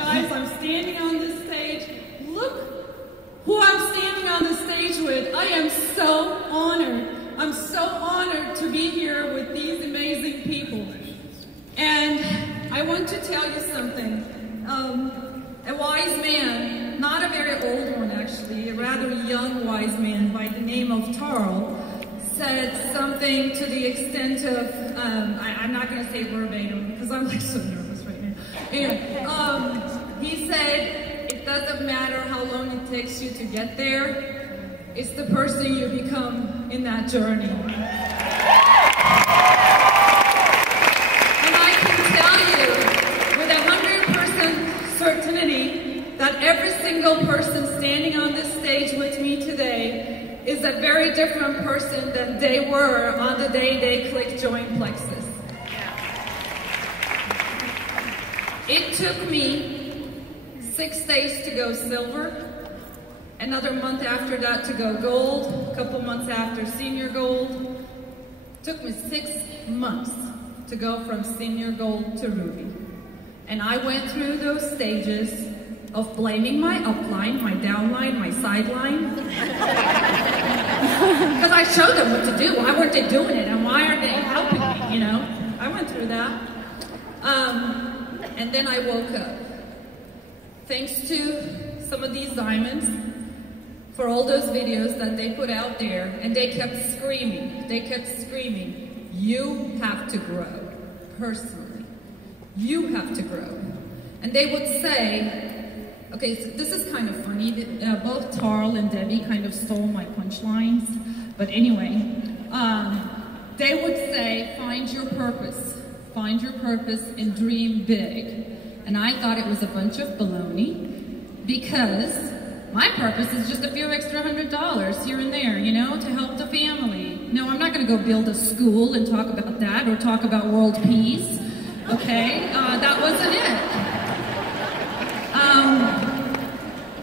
Guys, I'm standing on this stage. Look who I'm standing on the stage with. I am so honored. I'm so honored to be here with these amazing people. And I want to tell you something. A wise man, not a very old one actually, a rather young wise man by the name of Tarl, said something to the extent of, I'm not going to say verbatim because I'm like so nervous right now. Anyway, he said, it doesn't matter how long it takes you to get there, it's the person you become in that journey. And I can tell you with 100% certainty that every single person standing on this stage with me today is a very different person than they were on the day they clicked join Plexus. It took me 6 days to go silver, another month after that to go gold, a couple months after senior gold. It took me 6 months to go from senior gold to ruby. And I went through those stages of blaming my upline, my downline, my sideline. Because I showed them what to do. Why weren't they doing it? And why aren't they helping me, you know? I went through that. And then I woke up. Thanks to some of these diamonds for all those videos that they put out there. And they kept screaming. They kept screaming, you have to grow, personally. You have to grow. And they would say, okay, so this is kind of funny. Both Tarl and Debbie kind of stole my punchlines. But anyway, they would say, find your purpose and dream big. And I thought it was a bunch of baloney because my purpose is just a few extra $100 here and there, you know, to help the family. No, I'm not going to go build a school and talk about that or talk about world peace. Okay, that wasn't it.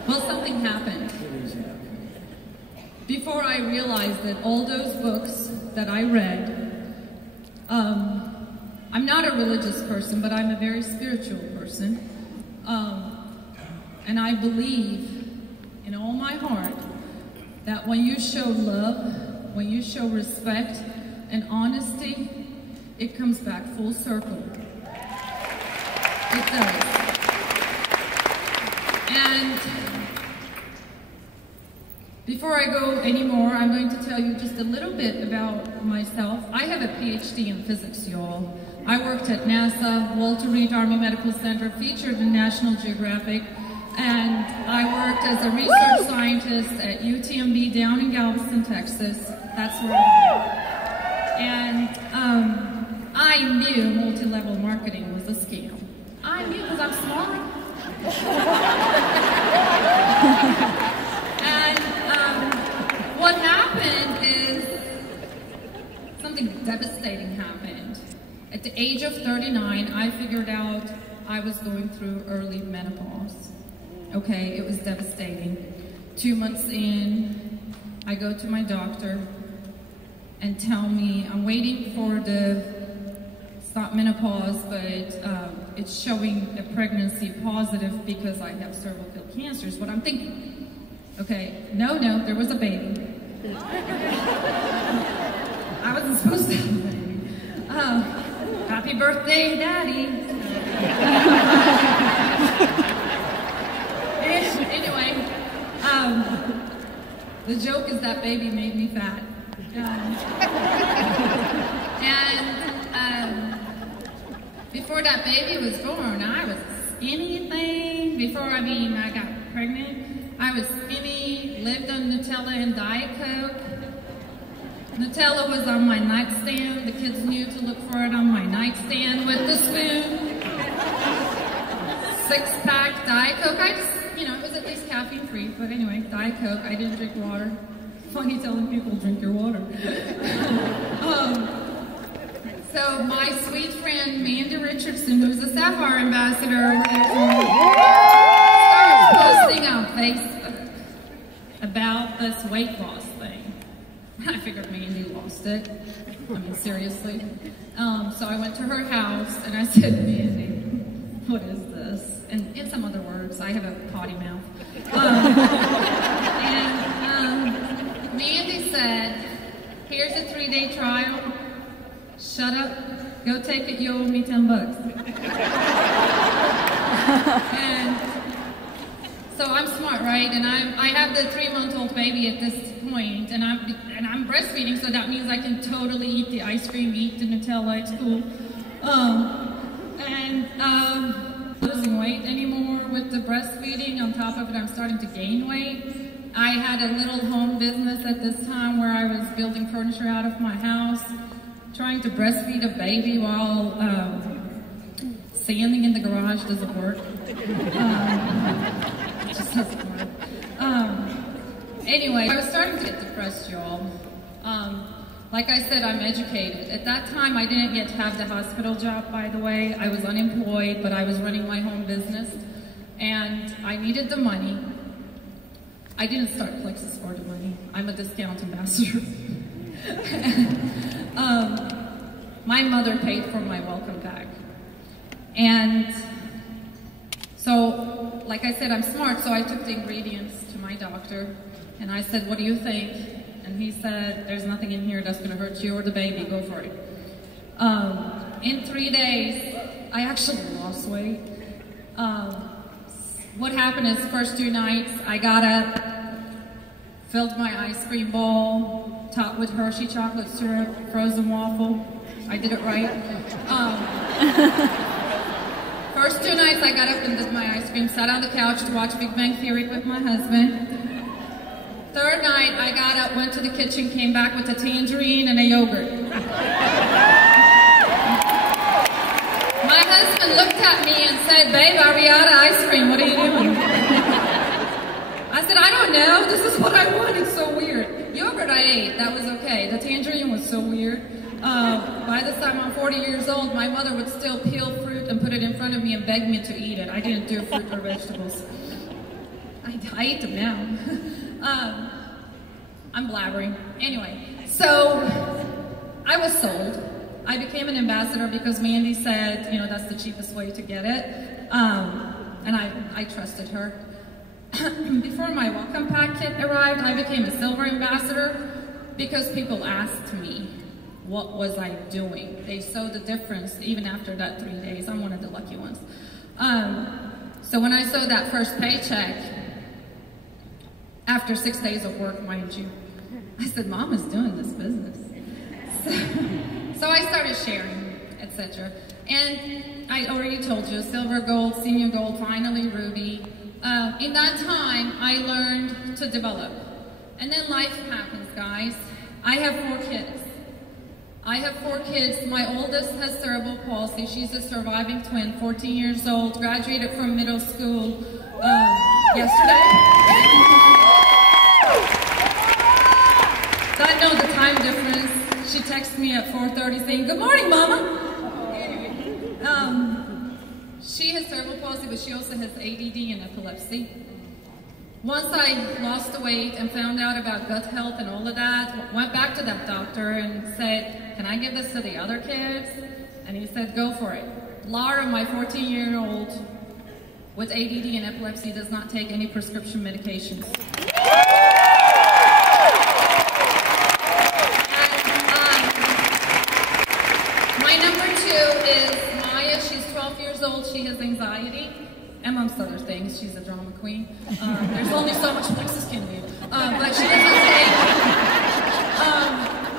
Well, something happened. Before I realized that all those books that I read, I'm not a religious person, but I'm a very spiritual person. And I believe in all my heart that when you show love, when you show respect and honesty, it comes back full circle. It does. And before I go anymore, I'm going to tell you just a little bit about myself. I have a PhD in physics, y'all. I worked at NASA, Walter Reed Army Medical Center, featured in National Geographic, and I worked as a research scientist at UTMB down in Galveston, Texas. That's where I worked. And I knew multi-level marketing was a scam. I knew because I'm smart. And what happened is something devastating happened. At the age of 39, I figured out I was going through early menopause. Okay, it was devastating. 2 months in, I go to my doctor and tell me I'm waiting for the stop menopause, but it's showing a pregnancy positive because I have cervical cancer, is what I'm thinking. Okay, no, there was a baby. I wasn't supposed to have a baby. Happy birthday, Daddy. Anyway, the joke is that baby made me fat. Before that baby was born, I was a skinny thing. Before, I got pregnant, I was skinny, lived on Nutella and Diet Coke. Nutella was on my nightstand. The kids knew to look for it on my nightstand with the spoon. 6-pack Diet Coke. I just, it was at least caffeine free, but anyway, Diet Coke. I didn't drink water. Funny telling people drink your water. So my sweet friend Mandy Richardson, who's a Sapphire ambassador, started posting on Facebook about this weight loss thing. I figured Mandy lost it. Seriously. So I went to her house and I said, Mandy, what is this? Plexus, and some other words. I have a potty mouth. Mandy said, here's a 3-day trial. Shut up, go take it, you owe me $10. And so I'm smart, right? And I have the 3-month-old baby at this point, and I'm breastfeeding, so that means I can totally eat the ice cream, eat the Nutella, it's cool. Losing weight anymore with the breastfeeding. On top of it, I'm starting to gain weight. I had a little home business at this time where I was building furniture out of my house, trying to breastfeed a baby while sanding in the garage doesn't work. It just doesn't work. Anyway, I was starting to get depressed, y'all. Like I said, I'm educated. At that time, I didn't yet have the hospital job, by the way. I was unemployed, but I was running my home business, and I needed the money. I didn't start Plexus for the money. I'm a discount ambassador. My mother paid for my welcome pack. And so, like I said, I'm smart, so I took the ingredients to my doctor, and I said, what do you think? And he said, there's nothing in here that's going to hurt you or the baby, go for it. In 3 days, I actually lost weight. What happened is, first 2 nights, I got up, filled my ice cream bowl, topped with Hershey chocolate syrup, frozen waffle. I did it right. First 2 nights, I got up and did my ice cream, sat on the couch to watch Big Bang Theory with my husband. 3rd night, I got up, went to the kitchen, came back with a tangerine and a yogurt. My husband looked at me and said, babe, are we out of ice cream? What are you doing? I said, I don't know. This is what I want. It's so weird. Yogurt I ate. That was okay. The tangerine was so weird. By the time I'm 40 years old, my mother would still peel fruit and put it in front of me and beg me to eat it. I didn't do fruit or vegetables. I eat them now. I'm blabbering. Anyway, so I was sold. I became an ambassador because Mandy said, you know, that's the cheapest way to get it. And I trusted her. Before my welcome pack kit arrived, I became a silver ambassador because people asked me, what was I doing? They saw the difference even after that 3 days. I'm one of the lucky ones. So when I saw that first paycheck, after 6 days of work, mind you, I said, Mama's doing this business. So I started sharing, etc. And I already told you, silver, gold, senior gold, finally ruby. In that time, I learned to develop. And then life happens, guys. I have 4 kids. My oldest has cerebral palsy. She's a surviving twin, 14 years old, graduated from middle school yesterday. I know the time difference. She texted me at 4:30 saying, good morning, Mama. She has cerebral palsy, but she also has ADD and epilepsy. Once I lost the weight and found out about gut health and all of that, went back to that doctor and said, can I give this to the other kids? And he said, go for it. Laura, my 14-year-old with ADD and epilepsy, does not take any prescription medications. My number 2 is Maya. She's 12 years old. She has anxiety, amongst other things. She's a drama queen. There's only so much Plexus can do. But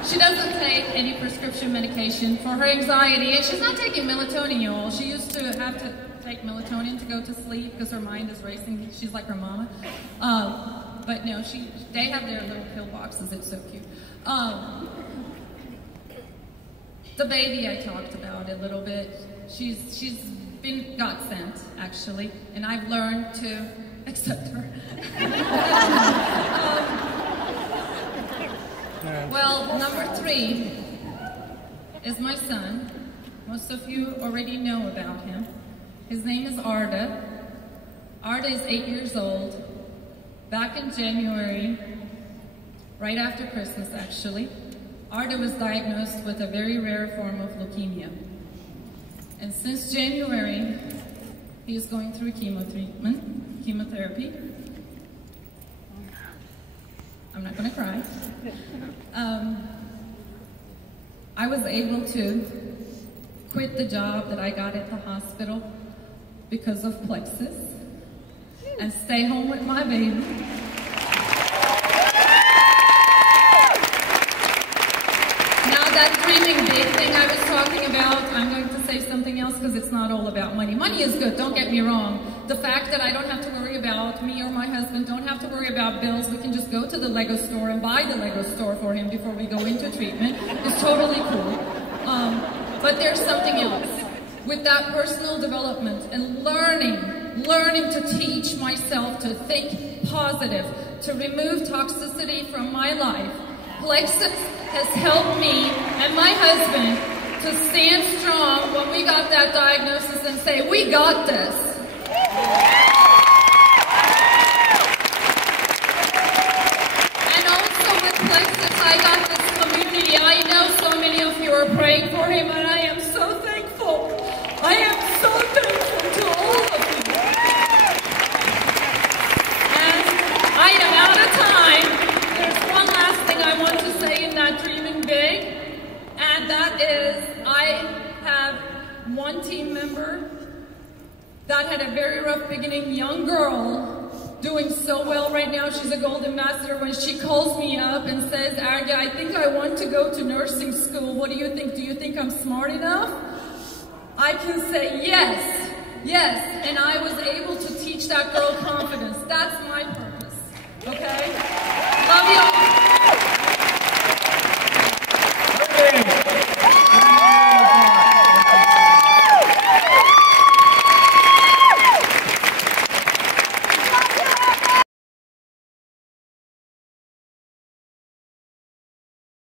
she doesn't take any prescription medication for her anxiety. And she's not taking melatonin, y'all. She used to have to take melatonin to go to sleep because her mind is racing. She's like her mama. But no, they have their little pill boxes. It's so cute. The baby I talked about a little bit. She's been God sent, actually, and I've learned to accept her. Well, number 3 is my son. Most of you already know about him. His name is Erge. Erge is 8 years old. Back in January, right after Christmas, actually, Erge was diagnosed with a very rare form of leukemia. And since January, He is going through chemotherapy. I'm not going to cry. I was able to quit the job that I got at the hospital because of Plexus and stay home with my baby. Now that dreaming big thing I was talking about, I'm going to say something else because it's not all about money. Money is good, don't get me wrong. The fact that I don't have to worry about, me or my husband don't have to worry about bills, we can just go to the Lego store and buy the Lego store for him before we go into treatment, is totally cool. But there's something else. With that personal development and learning to teach myself to think positive, to remove toxicity from my life, Plexus has helped me and my husband to stand strong when we got that diagnosis and say, we got this. And also with Plexus, I got this community. I know so many of you are praying for him, and I am so thankful. I am so thankful to all of you. And I am out of time. There's one last thing I want to say in that dreaming big, and that is I have one team member that had a very rough beginning, young girl, doing so well right now. She's a gold ambassador. When she calls me up and says, Erge, I think I want to go to nursing school. What do you think? Do you think I'm smart enough? I can say yes, yes. And I was able to teach that girl confidence. That's my purpose, okay? Love you all.